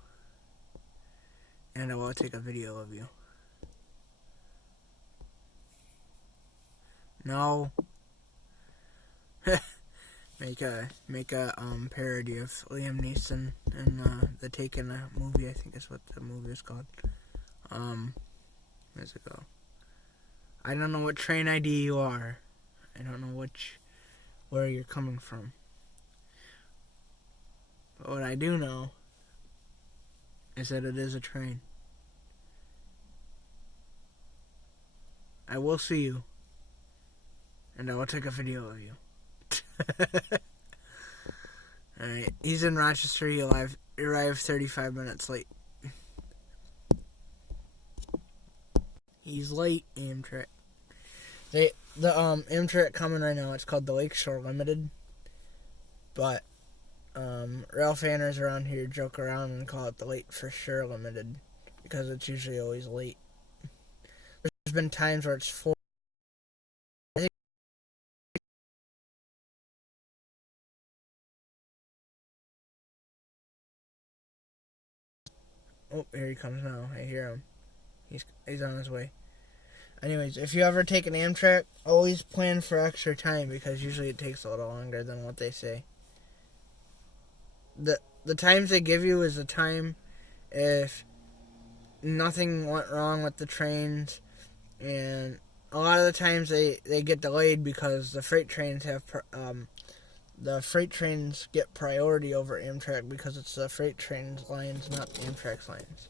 and I will take a video of you. No. make a parody of Liam Neeson in the Taken movie. I think is what the movie is called. Where's it go? I don't know what train ID you are. I don't know where you're coming from. But what I do know is that it is a train. I will see you, and I will take a video of you. Alright, he's in Rochester. He arrived 35 minutes late. He's late, Amtrak. The Amtrak coming right now, it's called the Lakeshore Limited. But Railfanners around here joke around and call it the Late for Sure Limited, because it's usually always late. There's been times where it's 4. Oh, here he comes now. I hear him. He's on his way. Anyways, if you ever take an Amtrak, always plan for extra time, because usually it takes a little longer than what they say. The times they give you is the time if nothing went wrong with the trains, and a lot of the times they get delayed because the freight trains get priority over Amtrak because it's the freight trains lines, not the Amtrak's lines.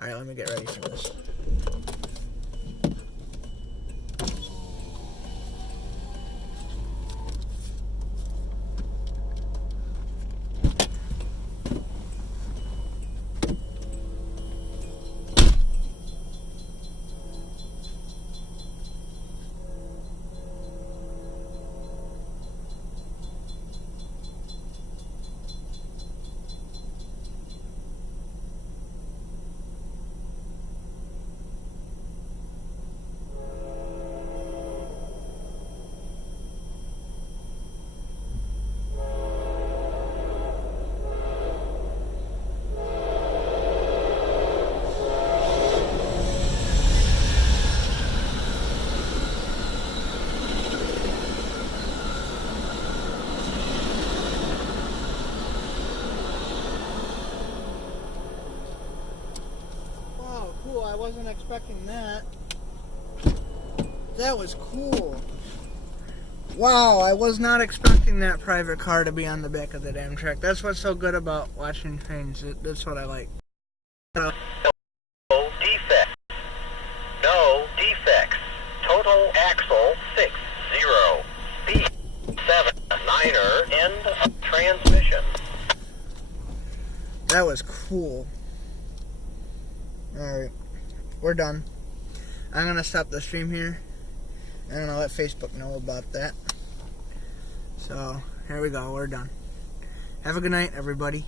Alright, let me get ready for this. Cool, I wasn't expecting that. That was cool. Wow, I was not expecting that private car to be on the back of the damn track. That's what's so good about watching trains. That's what I like. No defects. No defects. Total axle 60. Speed 7.9er. End of transmission. That was cool. Alright, we're done. I'm going to stop the stream here. I'm going to let Facebook know about that. So, here we go, we're done. Have a good night, everybody.